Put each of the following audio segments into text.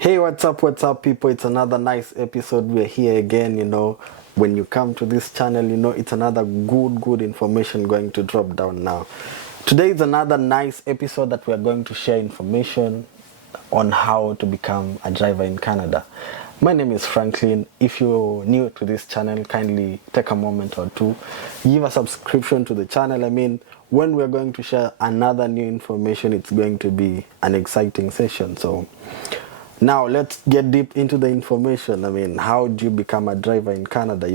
Hey, what's up, people? It's another nice episode. We're here again. When you come to this channel, it's another good information going to drop down now. Today is another nice episode that we're going to share information on how to become a driver in Canada. My name is Franklin. If you're new to this channel, kindly take a moment or two, give a subscription to the channel. When we're going to share another new information, it's going to be an exciting session. So now let's get deep into the information. How do you become a driver in Canada?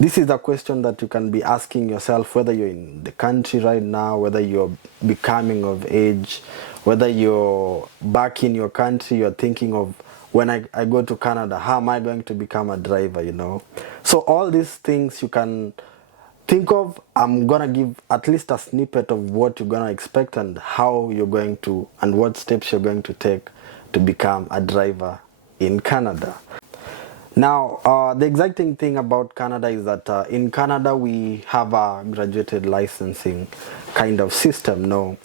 This is a question that you can be asking yourself, whether you're in the country right now, whether you're becoming of age, whether you're back in your country, you're thinking of, when I go to Canada, how am I going to become a driver? So all these things you can think of. I'm gonna give at least a snippet of what you're gonna expect and how you're going to, and what steps you're going to take to become a driver in Canada. Now, the exciting thing about Canada is that in Canada we have a graduated licensing kind of system. No,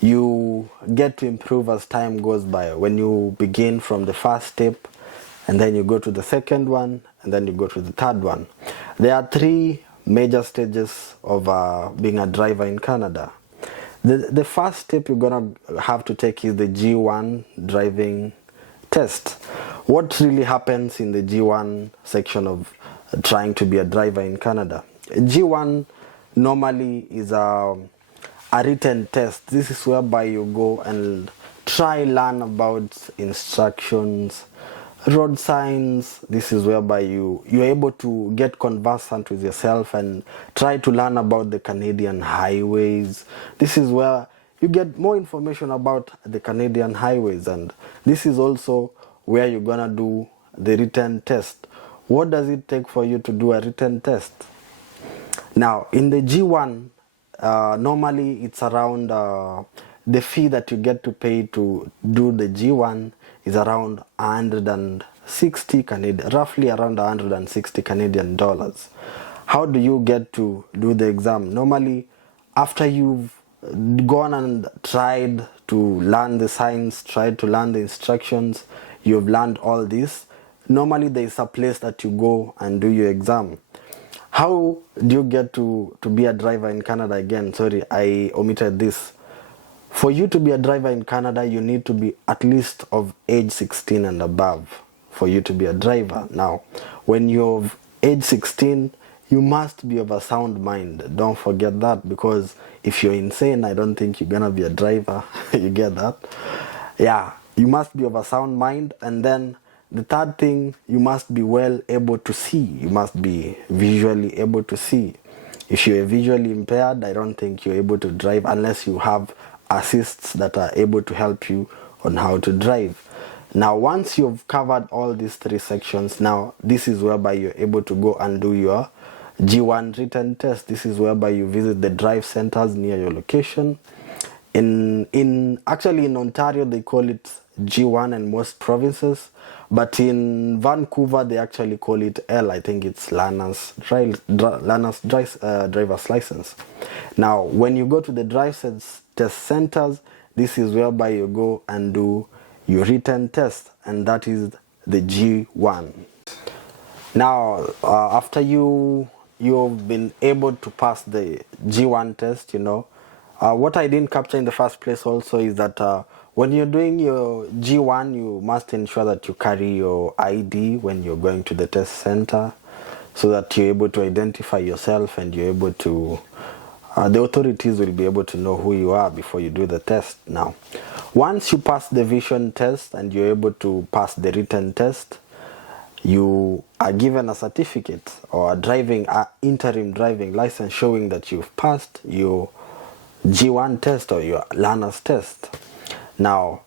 you get to improve as time goes by. When you begin from the first step, and then you go to the second one, and then you go to the third one. There are three major stages of being a driver in Canada. The first step you're gonna have to take is the G1 driving test. What really happens in the G1 section of trying to be a driver in Canada? G1 normally is a written test. This is whereby you go and learn about instructions, road signs. This is whereby you're able to get conversant with yourself and try to learn about the Canadian highways. This is where you get more information about the Canadian highways, and this is also where you're gonna do the written test. What does it take for you to do a written test? Now, in the G1, normally it's around the fee that you get to pay to do the G1 is around 160 Canadian, roughly around 160 Canadian dollars. How do you get to do the exam? Normally, after you've gone and tried to learn the signs, tried to learn the instructions, you've learned all this, normally there is a place that you go and do your exam. How do you get to be a driver in Canada again? Sorry, I omitted this. For you to be a driver in Canada, you need to be at least of age 16 and above for you to be a driver. Now, when you're of age 16, you must be of a sound mind. Don't forget that, because if you're insane, I don't think you're gonna be a driver. You get that? Yeah, you must be of a sound mind. And then the third thing, you must be well able to see. You must be visually able to see. If you're visually impaired, I don't think you're able to drive unless you have assists that are able to help you on how to drive. Now, once you've covered all these three sections, now this is whereby you're able to go and do your G1 written test. This is whereby you visit the drive centers near your location. Actually in Ontario they call it G1 in most provinces, but in Vancouver they actually call it L. I think it's learner's driver's license. Now, when you go to the drive test centers, this is whereby you go and do your written test, and that is the G1. Now, after you've been able to pass the G1 test, what I didn't capture in the first place also is that when you're doing your G1, you must ensure that you carry your ID when you're going to the test center, so that you're able to identify yourself and you're able to, the authorities will be able to know who you are before you do the test. Now, once you pass the vision test and you're able to pass the written test, you are given a certificate or a interim driving license showing that you've passed your G1 test or your learner's test. Now,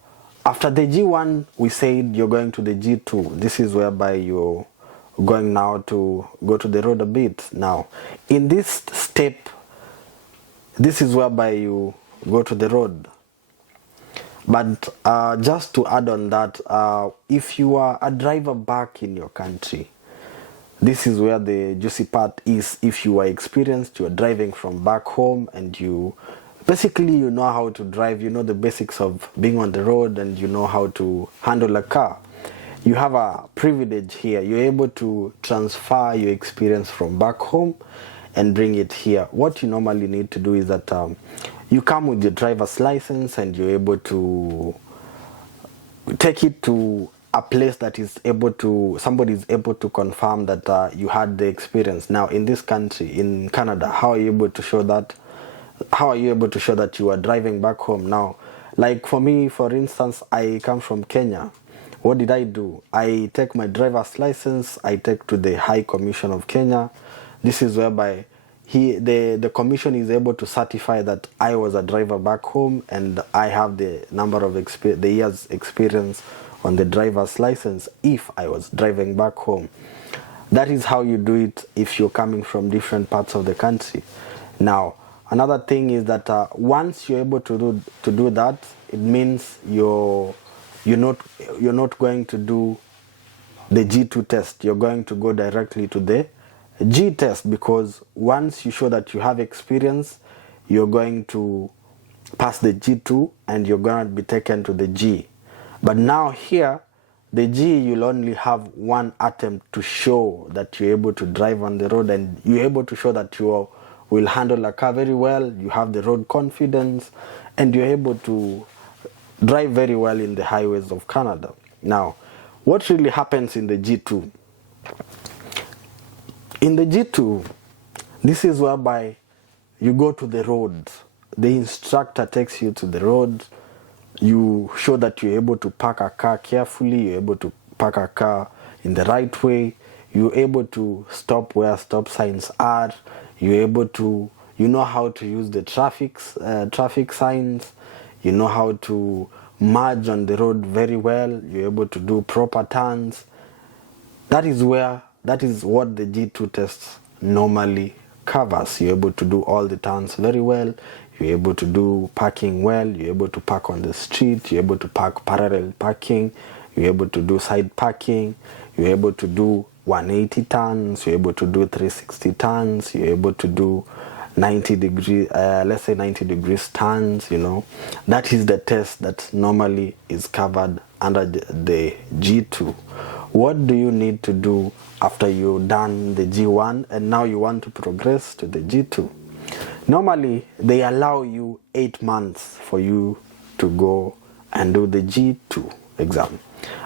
after the G1, we said you're going to the G2. This is whereby you're going now to go to the road a bit. Now, in this step, this is whereby you go to the road. But just to add on that, if you are a driver back in your country, this is where the juicy part is. If you are experienced, you are driving from back home and you basically you know how to drive, you know the basics of being on the road, and you know how to handle a car. You have a privilege here. You're able to transfer your experience from back home and bring it here. What you normally need to do is that you come with your driver's license, and you're able to take it to a place that is able to, somebody is able to confirm that you had the experience. Now in this country, in Canada, how are you able to show that? How are you able to show that you are driving back home? Now, like for me, for instance, I come from Kenya. What did I do? I take my driver's license, I take to the High Commission of Kenya. This is whereby the commission is able to certify that I was a driver back home, and I have the number of the years experience on the driver's license if I was driving back home. That is how you do it if you're coming from different parts of the country. Now, another thing is that once you're able to do that, it means you're not going to do the G2 test. You're going to go directly to the G test, because once you show that you have experience, you're going to pass the G2 and you're going to be taken to the G. But now here, the G, you'll only have one attempt to show that you're able to drive on the road, and you're able to show that you will handle a car very well, you have the road confidence, and you're able to drive very well in the highways of Canada. Now, what really happens in the G2? In the G2, this is whereby you go to the road. The instructor takes you to the road. You show that you're able to park a car carefully, you're able to park a car in the right way, you're able to stop where stop signs are, you're able to, you know how to use the traffic signs, you know how to merge on the road very well, you're able to do proper turns. That is what the G2 test normally covers. You're able to do all the turns very well, you're able to do parking well, you're able to park on the street, you're able to park parallel parking, you're able to do side parking, you're able to do 180 turns, you're able to do 360 turns, you're able to do 90 degree, let's say 90 degrees turns, you know. That is the test that normally is covered under the G2. What do you need to do after you've done the G1 and now you want to progress to the G2? Normally, they allow you 8 months for you to go and do the G2 exam.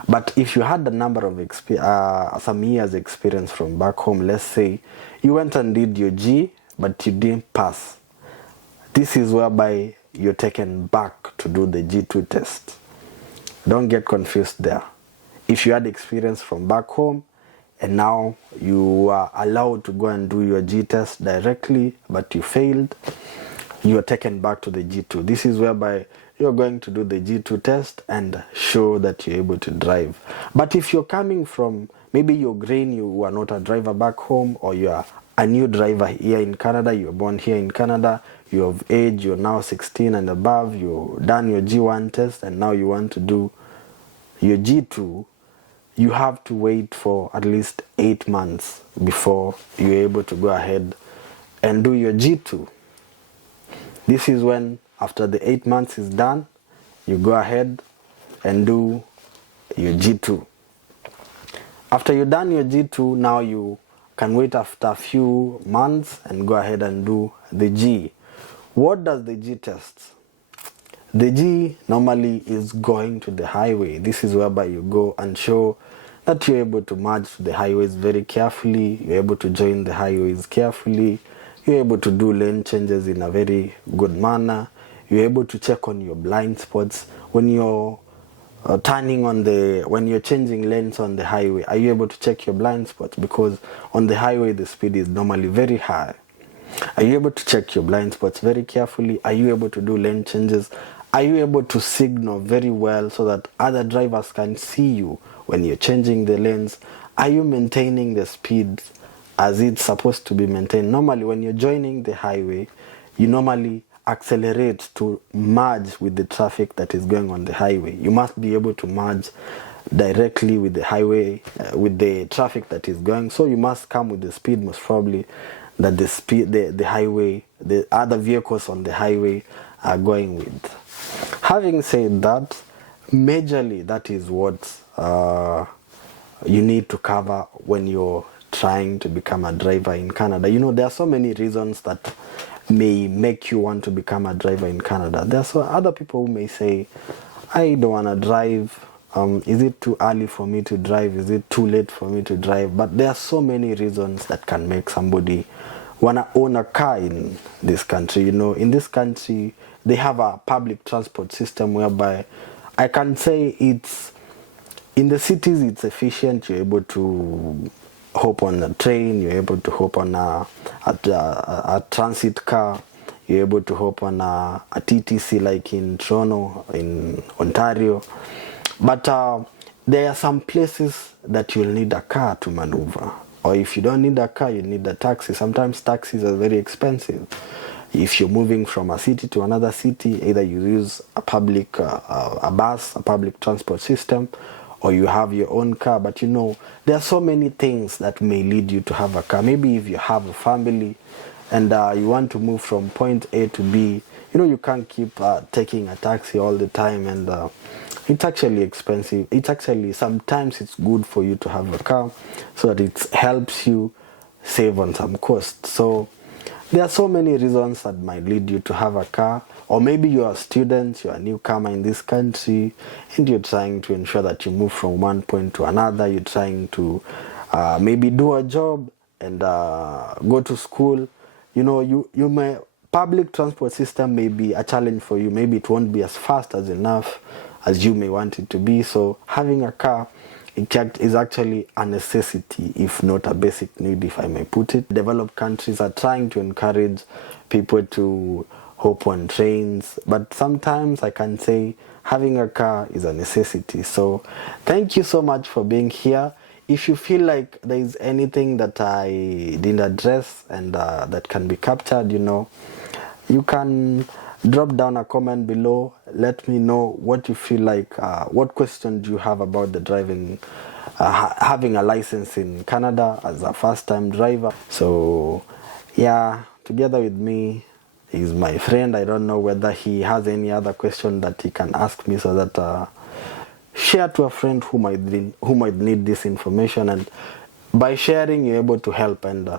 But if you had the number of some years experience from back home, let's say you went and did your G, but you didn't pass. This is whereby you're taken back to do the G2 test. Don't get confused there. If you had experience from back home and now you are allowed to go and do your G test directly, but you failed, you are taken back to the G2. This is whereby you're going to do the G2 test and show that you're able to drive. But if you're coming from, maybe you're green, you are not a driver back home, or you are a new driver here in Canada, you're born here in Canada, you have age, you're now 16 and above, you've done your G1 test and now you want to do your G2, you have to wait for at least 8 months before you're able to go ahead and do your G2. This is when, after the 8 months is done, you go ahead and do your G2. After you've done your G2, now you can wait after a few months and go ahead and do the G. What does the G test? The G normally is going to the highway. This is whereby you go and show that you're able to merge to the highways very carefully, you're able to join the highways carefully, you're able to do lane changes in a very good manner, you're able to check on your blind spots. When you're when you're changing lanes on the highway, are you able to check your blind spots? Because on the highway the speed is normally very high. Are you able to check your blind spots very carefully? Are you able to do lane changes? Are you able to signal very well so that other drivers can see you when you're changing the lanes? Are you maintaining the speed as it's supposed to be maintained? Normally, when you're joining the highway, you normally accelerate to merge with the traffic that is going on the highway. You must be able to merge directly with the highway, with the traffic that is going. So you must come with the speed, most probably, that the highway, the other vehicles on the highway are going with. Having said that, majorly that is what you need to cover when you're trying to become a driver in Canada. You know, there are so many reasons that may make you want to become a driver in Canada. There are so other people who may say, I don't want to drive. Is it too early for me to drive? Is it too late for me to drive? But there are so many reasons that can make somebody want to own a car in this country. You know, in this country, they have a public transport system whereby I can say it's, in the cities, it's efficient. You're able to hop on a train, you're able to hop on a transit car, you're able to hop on a TTC like in Toronto, in Ontario. But there are some places that you'll need a car to maneuver. Or if you don't need a car, you need a taxi. Sometimes taxis are very expensive. If you're moving from a city to another city, either you use a public, a bus, a public transport system, or you have your own car. But you know, there are so many things that may lead you to have a car. Maybe if you have a family and you want to move from point A to B, you know, you can't keep taking a taxi all the time, and it's actually expensive. It's actually, sometimes it's good for you to have a car so that it helps you save on some costs. So there are so many reasons that might lead you to have a car. Or maybe you're a student, you're a newcomer in this country, and you're trying to ensure that you move from one point to another. You're trying to maybe do a job and go to school. You know, you may, public transport system may be a challenge for you. Maybe it won't be as fast as enough as you may want it to be. So having a car, it is actually a necessity, if not a basic need, if I may put it. Developed countries are trying to encourage people to hop on trains, but sometimes I can say having a car is a necessity. So thank you so much for being here. If you feel like there is anything that I didn't address and that can be captured, you know, you can drop down a comment below. Let me know what you feel like, what question do you have about the driving, having a license in Canada as a first-time driver. So yeah, together with me is my friend. I don't know whether he has any other question that he can ask me, so that share to a friend who might need this information. And by sharing, you're able to help, and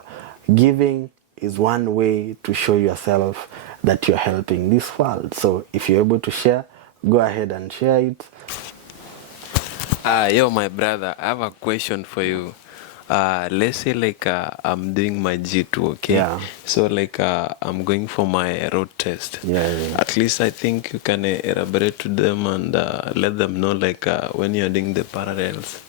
giving is one way to show yourself that you're helping this world. So if you're able to share, go ahead and share it. Yo, my brother, I have a question for you. Let's say like I'm doing my G2, okay? Yeah. So like I'm going for my road test. Yeah. At least I think you can elaborate to them and let them know like when you're doing the parallels,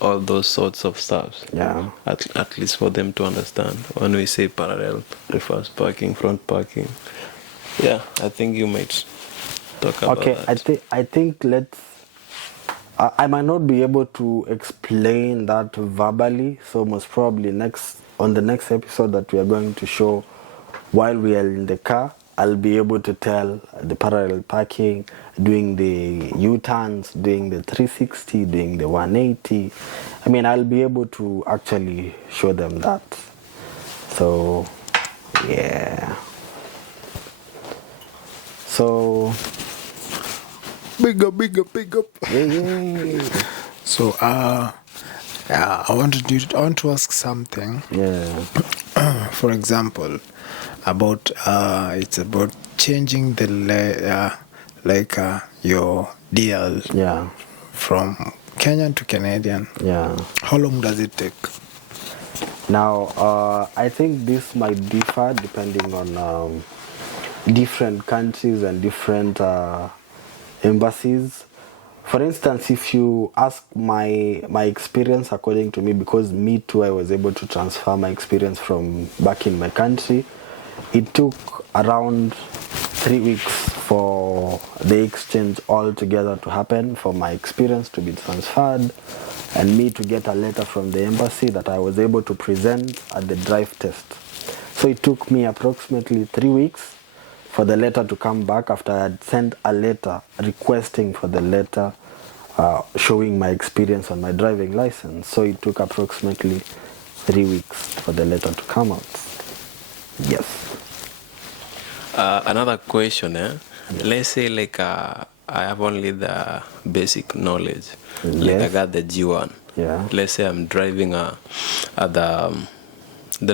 all those sorts of stuff. Yeah. At least for them to understand. When we say parallel, reverse parking, front parking. Yeah, I think you might talk about that. Okay, I think let's, I might not be able to explain that verbally, so most probably on the next episode that we are going to show while we are in the car, I'll be able to tell the parallel parking, doing the U-turns, doing the 360, doing the 180. I mean, I'll be able to actually show them that. So, yeah. So, big up. yeah. So yeah, I want to ask something. Yeah. For example, about it's about changing the your DL. Yeah. From Kenyan to Canadian. Yeah. How long does it take? Now, I think this might differ depending on different countries and different embassies. For instance, if you ask my experience, according to me, because me too, I was able to transfer my experience from back in my country, it took around 3 weeks for the exchange altogether to happen, for my experience to be transferred, and me to get a letter from the embassy that I was able to present at the drive test. So it took me approximately 3 weeks for the letter to come back after I had sent a letter requesting for the letter showing my experience on my driving license. So it took approximately 3 weeks for the letter to come out. Yes. Another question, let's say like I have only the basic knowledge, like I Yes. got the G1. Yeah. Let's say I'm driving the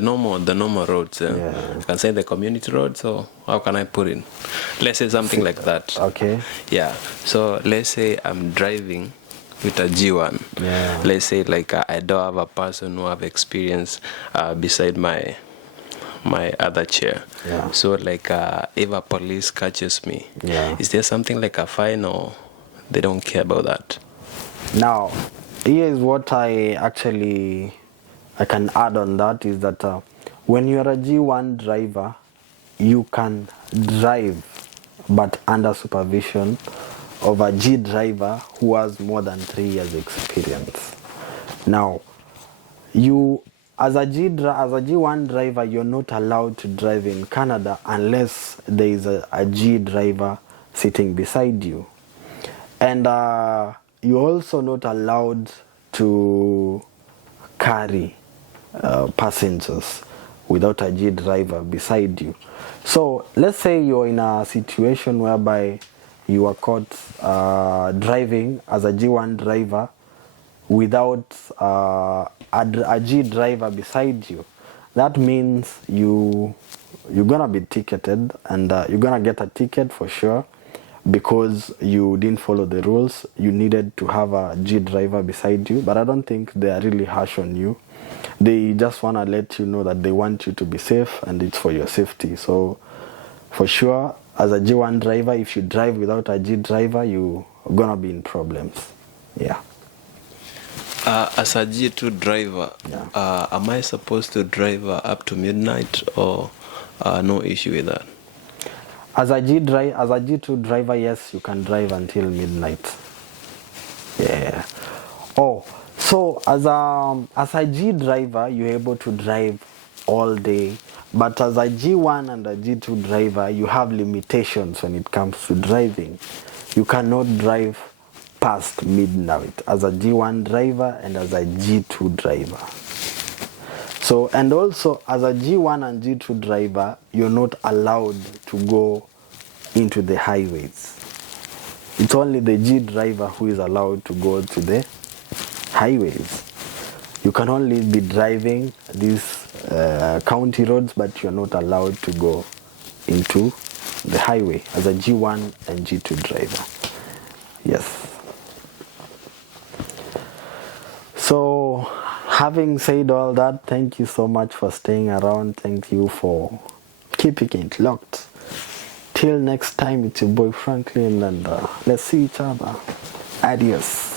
normal roads. Yeah. Can say the community roads, or how can I put it? Let's say something like that. Okay. Yeah. So let's say I'm driving with a G1. Yeah. Let's say like I don't have a person who have experience beside my other chair. Yeah. So like if a police catches me, Yeah. is there something like a fine, or they don't care about that? Now, here is what I can add on that is that when you are a G1 driver, you can drive, but under supervision of a G driver who has more than 3 years experience. Now, you as a G1 driver, you're not allowed to drive in Canada unless there is a G driver sitting beside you. And you're also not allowed to carry passengers without a G driver beside you. So let's say you're in a situation whereby you are caught driving as a G1 driver without a G driver beside you. That means you're gonna be ticketed, and you're gonna get a ticket for sure, because you didn't follow the rules. You needed to have a G driver beside you, but I don't think they are really harsh on you. They just want to let you know that they want you to be safe, and it's for your safety. So for sure, as a G1 driver, if you drive without a G driver, you're gonna be in problems. Yeah. As a G2 driver, Yeah. am I supposed to drive up to midnight, or no issue with that? As a G2 driver, yes, you can drive until midnight. Yeah. Oh, so as a G driver, you're able to drive all day, but as a G1 and a G2 driver, you have limitations when it comes to driving. You cannot drive past midnight as a G1 driver and as a G2 driver. So, and also as a G1 and G2 driver, you're not allowed to go into the highways. It's only the G driver who is allowed to go to the highways. You can only be driving these county roads, but you're not allowed to go into the highway as a G1 and G2 driver. Yes. So, having said all that, thank you so much for staying around. Thank you for keeping it locked. Till next time, it's your boy Franklin, and let's see each other. Adios.